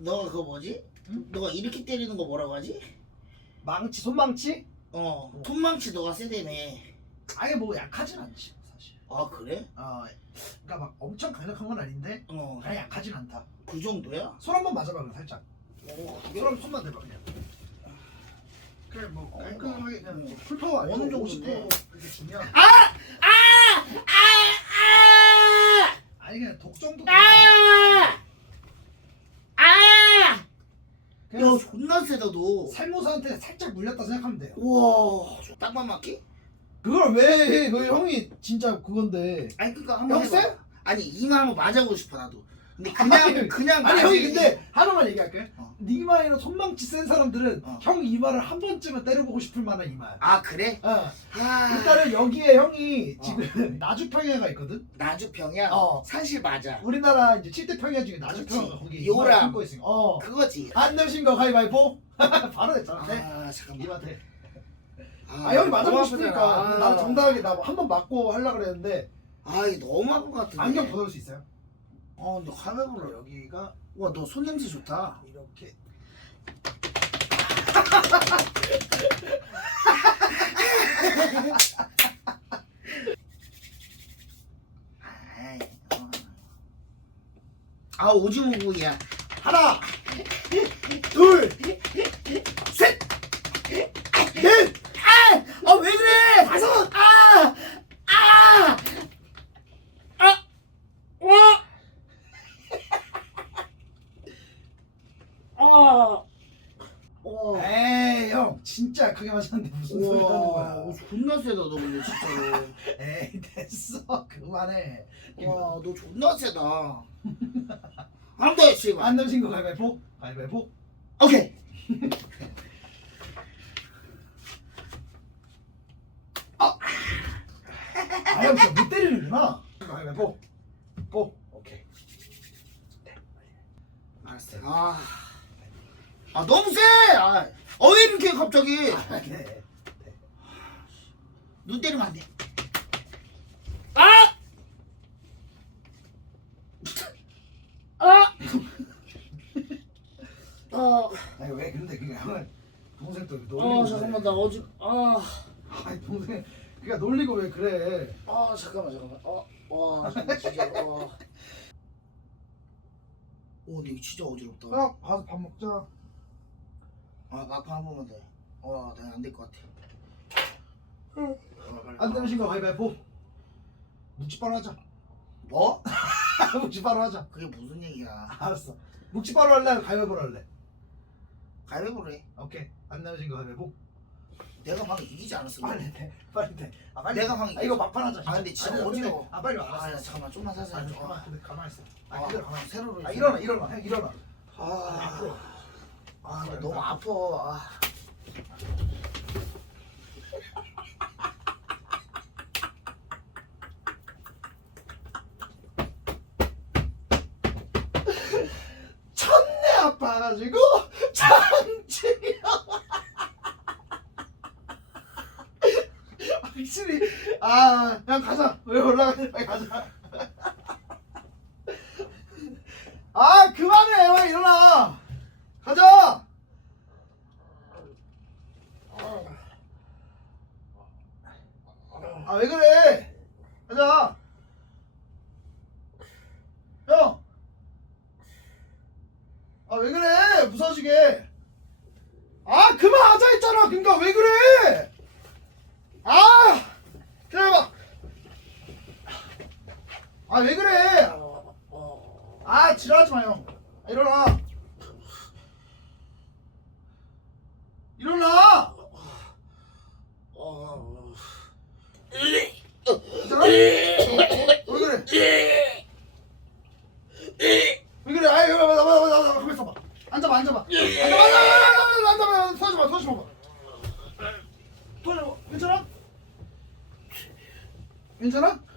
너가 그거 뭐지? 응? 너가 이렇게 때리는 거 뭐라고 하지? 망치 손망치? 어 손망치 너가 세대네 아예 뭐 약하진 않지 사실. 아 그래? 어, 그러니까 막 엄청 강력한 건 아닌데 어 그냥 약하진 않다. 그 정도야? 손 한 번 맞아봐 그럼 살짝. 오손 한번 손만 대봐 그냥. 그래 뭐 어, 깔끔하게 그냥 음. 뭐 풀파워 아니고 어느 50% 정도인데? 이렇게 주면 아! 아! 아! 아니 그냥 독 정도. 아! 아! 아! 그냥 야 존나 세다 너 살모사한테 살짝 물렸다 생각하면 돼요. 우와 딱밤 맞기? 그걸 왜 해? 그 형이 진짜 그건데. 아니 그니까 한번 형 해봐 쎄? 아니 이마 한번 맞아보고 싶어 나도 근데 그냥 아니, 그냥 아니 형이 근데 하나만 얘기할게. 어. 니마이로 손망치 센 사람들은 어. 형 이마를 한 번쯤은 때려보고 싶을 만한 이마야. 아 그래? 어. 아 일단은 여기에 형이 어. 지금 나주평야가 있거든. 나주평야? 어. 사실 맞아 우리나라 이제 7대 평야 중에 나주평야가 그렇지. 거기 요람. 이마를 품고 있으니까. 어. 그거지 안 내신 거 가위바위보. 바로 됐잖아. 네. 아 잠깐만 이마한테. 아, 아 형이 맞아보고 싶으니까. 근데 나는 정당하게 나 한 번 맞고 하려 그랬는데 아 이거 너무 아픈 것 같은데 안경 벗을 수 있어요. 어너 카메라로 여기가 와 너 손냄새 좋다 이렇게. 어. 아 오징어 구이야 하나, 둘, 셋, 넷, 아왜 그래 다섯. 아! 아! 아! 와! 아! 와! 에이 형 진짜 크게 맞았는데 무슨 소리 하는 와, 거야? 어, 존나 세다 너 근데 진짜로. 에이 됐어 그만해. 와, 너 존나 세다. 더 지금. 안 넘신 거 가위바위보. 가위바위보. 오케이. 아형 진짜 못 때리는구나. 가위바위보. 보. 오케이. 알았어. 아, 아 너무 세. 아, 어, 왜 이렇게 갑자기? 아, 네. 눈 때리면 안 돼. 아! 아! 어, 아니 왜 근데 형은 동생 또 놀리고. 어 그래. 잠깐만 나 어지 아, 아니 동생 그니까 놀리고 왜 그래? 아 잠깐만 잠깐만 어, 와 잠깐만 진짜 어. 오 근데 이거 진짜 어지럽다. 야 가서 밥 먹자. 아 마파 한 번만 더. 해. 와, 내가 안될 것 같아. 어, 빨리. 안 넘신 거 가위바위보. 묵지바로 하자. 뭐? 묵지바로 하자. 그게 무슨 얘기야? 알았어. 묵지바로 할래? 가위바위보로 할래? 가위바위보로 해. 오케이. 안 넘신 거 가위바위보. 내가 방금 이기지 않았어. 빨리 돼. 빨리 돼. 아 빨리. 내가 돼. 방금 아 이거 막판 하자. 아, 근데 진짜 아니, 어지러워. 아 빨리 와. 아. 야, 잠깐만 좀만 살살 아니 해줘. 가만 근데 가만 있어. 아 아, 그대로 가만 있어. 세로로. 아 일어나 일어나 형 일어나. 아, 앞으로. 아, 나 너무 아파. 아. 첫내 아파 가지고 장치야. 확실히 아 그냥 가자. 왜 올라가? 빨리 가자. 아 그만해. 와 일어나. 가자. 아 왜 그래? 가자. 형. 아 왜 그래? 무서워지게. 아 그만하자 했잖아. 그러니까 왜 그래? 아 기다려봐. 아왜 그래? 어, 어. 아 지랄하지 마 형. 아, 일어나. 일어나. 어. 괜찮아? 왜 그래? 왜 그래? 아이, 나, 나, 나, 나, 나, 나, 가만 있어봐. 앉아봐, 앉아봐. 앉아봐, 앉아봐, 앉아봐, 서지 마, 서지 마. 서지 마. 괜찮아? 괜찮아?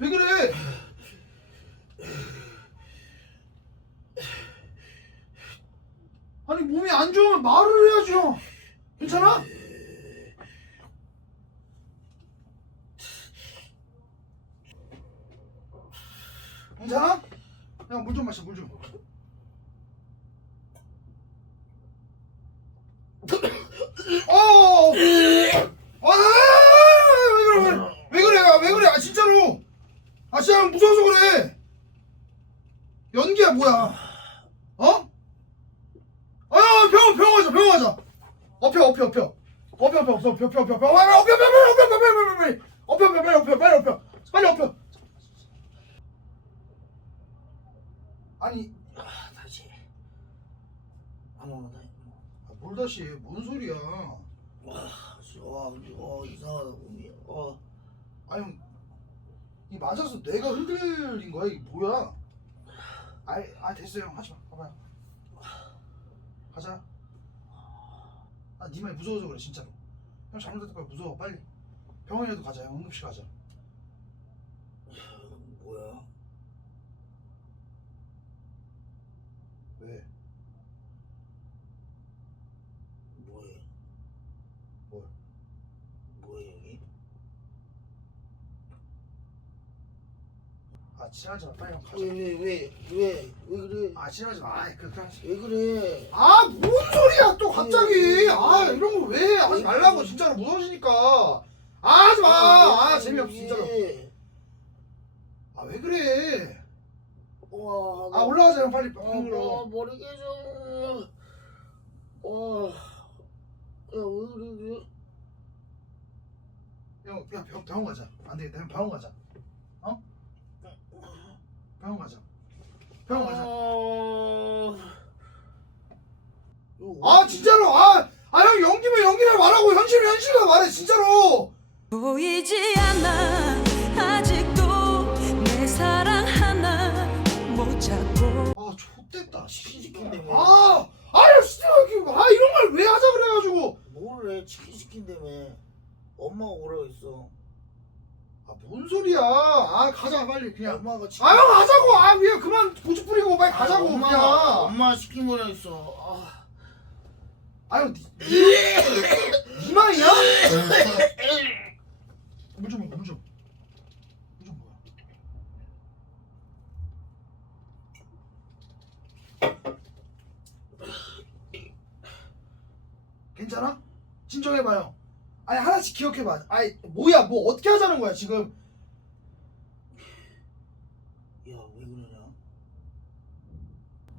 왜 그래? 아니 몸이 안 좋으면 말을 해야죠. 괜찮아? 괜찮아? 형물좀 마셔 물 좀. 어. 아, 왜 그래? 왜, 왜 그래? 아, 왜 그래? 아, 진짜로. 아, 진짜 무서워서 그래. 연기야 뭐야? 어? 아, 병원 가자. 병원 가자. 업혀 업혀 업혀. 업혀 업혀 업혀 업혀 업혀 업혀 업혀 업혀 업혀 업혀 업혀 업혀 업혀 업혀 빨리 업혀 빨리 업혀. 아니 아, 다시. 한 번만 더. 아, 뭘 다시 해? 뭔 소리야? 와, 씨, 와, 근데, 와, 이상하다, 몸이. 와, 아 형, 이 맞아서 뇌가 흔들린 거야? 이게 뭐야? 아, 아 됐어 형 하지 마. 봐봐요. 가자. 아, 니 말이 무서워서 그래 진짜로. 형 잘못했다 빨리 무서워 빨리. 병원이라도 가자 형 응급실 가자. 뭐야? 왜? 뭐해? 뭘? 뭐해, 여기? 아 친하지 마 빨리 형 가자. 왜, 왜, 왜, 왜, 왜 그래? 아 친하지 마. 아 그렇게 하지. 왜 그래? 아, 뭔 소리야, 또 갑자기. 아, 이런 거 왜 하지 말라고, 진짜로 무서워지니까. 아, 하지 마. 아, 재미없어, 진짜로. 왜? 아, 왜 그래. 와, 아, 올라가자, 형, 빨리. 아, 병원 뭐, 머리 깨져. 와, 야, 왜 그래? 형, 야, 병, 병원 가자. 안 되겠다, 형, 병원 가자. 어? 병원 가자. 병원 가자. 아, 아, 진짜로. 아, 아, 형, 연기면 연기를 말하고, 현실은 현실을 말해, 진짜로. 보이지 않아 아직도 내 사랑 하나 못 찾고 아, 좆됐다. 치킨 시킨다며. 아, 아, 야, 진짜, 이렇게, 아, 이런 말왜 하자 그래가지고. 뭘 해? 치킨 시킨다며. 엄마가 오라고 했어. 아, 뭔 소리야. 아, 가자, 빨리, 그냥. 엄마가 치킨. 아, 형, 가자고. 아, 왜 그만 고집 부리고 빨리 가자고, 엄마, 그냥. 엄마 시킨 거라 했어. 아. 아, 형, 니, 니 말이야? 물 좀, 먹어, 물 좀. 물좀 뭐야? 괜찮아? 진정해봐요. 아니, 하나씩 기억해봐. 아니, 뭐야, 뭐 어떻게 하자는 거야, 지금. 야, 왜 그러냐?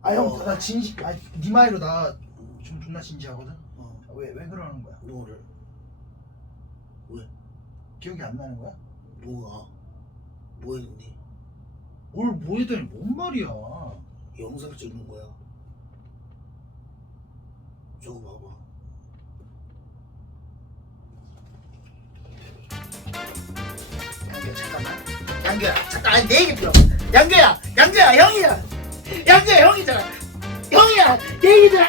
아, 형, 어. 나 진지, 아니, 니 말로 나 좀 존나 진지하거든? 어, 왜, 왜 그러는 거야? 뭐를? 왜? 기억이 안 나는 거야? 뭐가? 뭐 했는데? 뭘, 뭐 했더니 뭔 말이야. 영상 찍는 거야. 저거 봐봐. 양규야 잠깐 내 얘기 들어. 양규야 양규야 형이야. 양규야 형이잖아. 형이야 내 얘기 들어.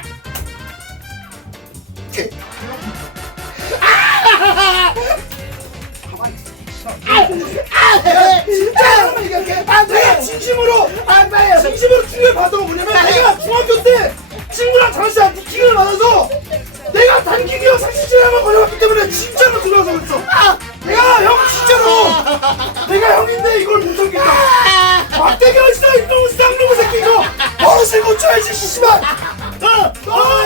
아, 아, 내가 중학교 때 친구랑 잠시한테 기회를 받아서 내가 단기 기억 상실증에만 걸려갔기 자세 고쳐야지 씨발. 자, 어!